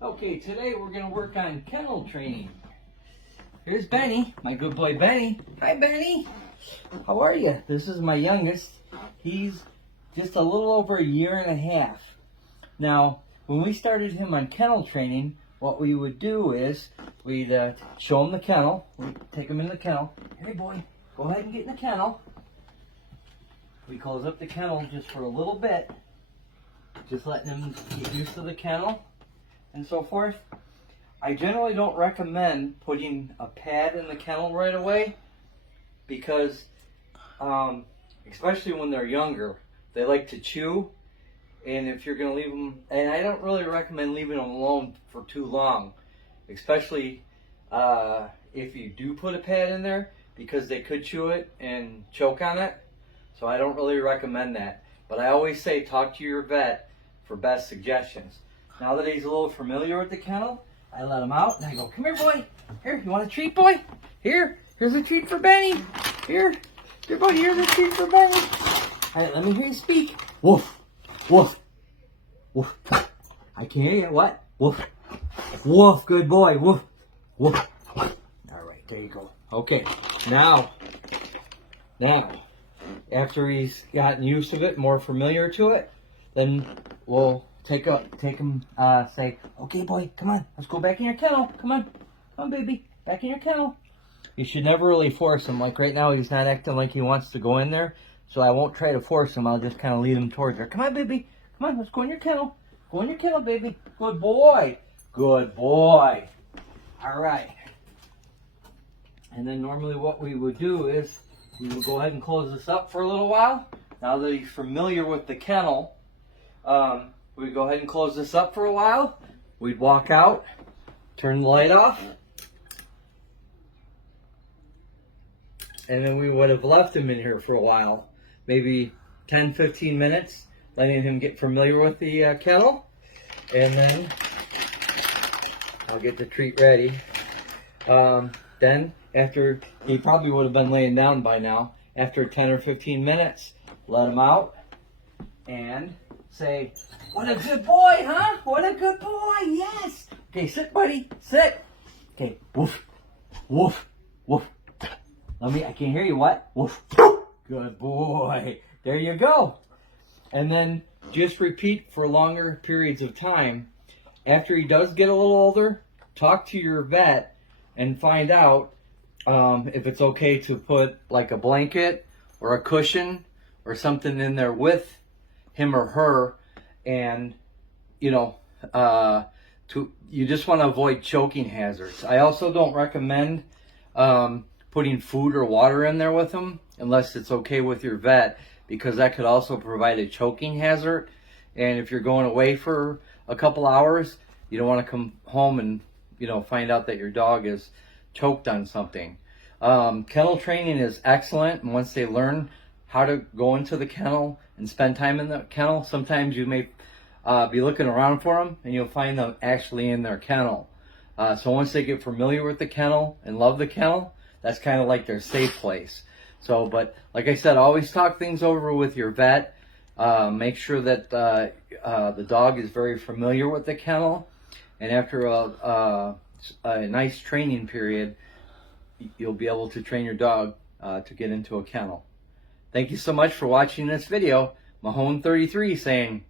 Okay, today we're going to work on kennel training. Here's Benny, my good boy Benny. Hi Benny, how are you? This is my youngest. He's just a little over a year and a half. Now, when we started him on kennel training, what we would do is we'd show him the kennel. We'd take him in the kennel. Hey boy, go ahead and get in the kennel. We close up the kennel just for a little bit, just letting him get used to the kennel and so forth. I generally don't recommend putting a pad in the kennel right away because, especially when they're younger, they like to chew. And if you're going to leave them, and I don't really recommend leaving them alone for too long, especially if you do put a pad in there, because they could chew it and choke on it. So I don't really recommend that. But I always say talk to your vet for best suggestions. Now that he's a little familiar with the kennel, I let him out and I go, come here boy, here, you want a treat boy? Here's a treat for Benny. Here boy, here's a treat for Benny. All right, let me hear you speak. Woof, woof, woof. I can't hear you, what? Woof, woof, good boy, woof, woof. All right, there you go. Okay, now, after he's gotten used to it, more familiar to it, then we'll take him, say, okay boy, come on, let's go back in your kennel. Come on baby, back in your kennel. You should never really force him. Like right now, he's not acting like he wants to go in there, so I won't try to force him. I'll just kind of lead him towards her. Come on baby, come on, let's go in your kennel. Go in your kennel, baby. Good boy. Good boy. All right. And then normally what we would do is we would go ahead and close this up for a little while. Now that he's familiar with the kennel, we'd go ahead and close this up for a while. We'd walk out, turn the light off, and then we would have left him in here for a while, maybe 10-15 minutes, letting him get familiar with the kennel, and then I'll get the treat ready. Then, after, he probably would have been laying down by now, after 10 or 15 minutes, let him out and say, what a good boy, huh? What a good boy, yes. Okay, sit, buddy, sit. Okay, woof, woof, woof. I can't hear you, what? Woof. Good boy. There you go. And then just repeat for longer periods of time. After he does get a little older, talk to your vet and find out if it's okay to put like a blanket or a cushion or something in there with him or her. And, you just want to avoid choking hazards. I also don't recommend putting food or water in there with them unless it's okay with your vet, because that could also provide a choking hazard. And if you're going away for a couple hours, you don't want to come home and find out that your dog is choked on something. Kennel training is excellent, and once they learn how to go into the kennel and spend time in the kennel, sometimes you may be looking around for them and you'll find them actually in their kennel. So once they get familiar with the kennel and love the kennel, that's kind of like their safe place. So, but like I said, always talk things over with your vet. Make sure that the dog is very familiar with the kennel. And after a nice training period, you'll be able to train your dog to get into a kennel. Thank you so much for watching this video. Mahone33 saying,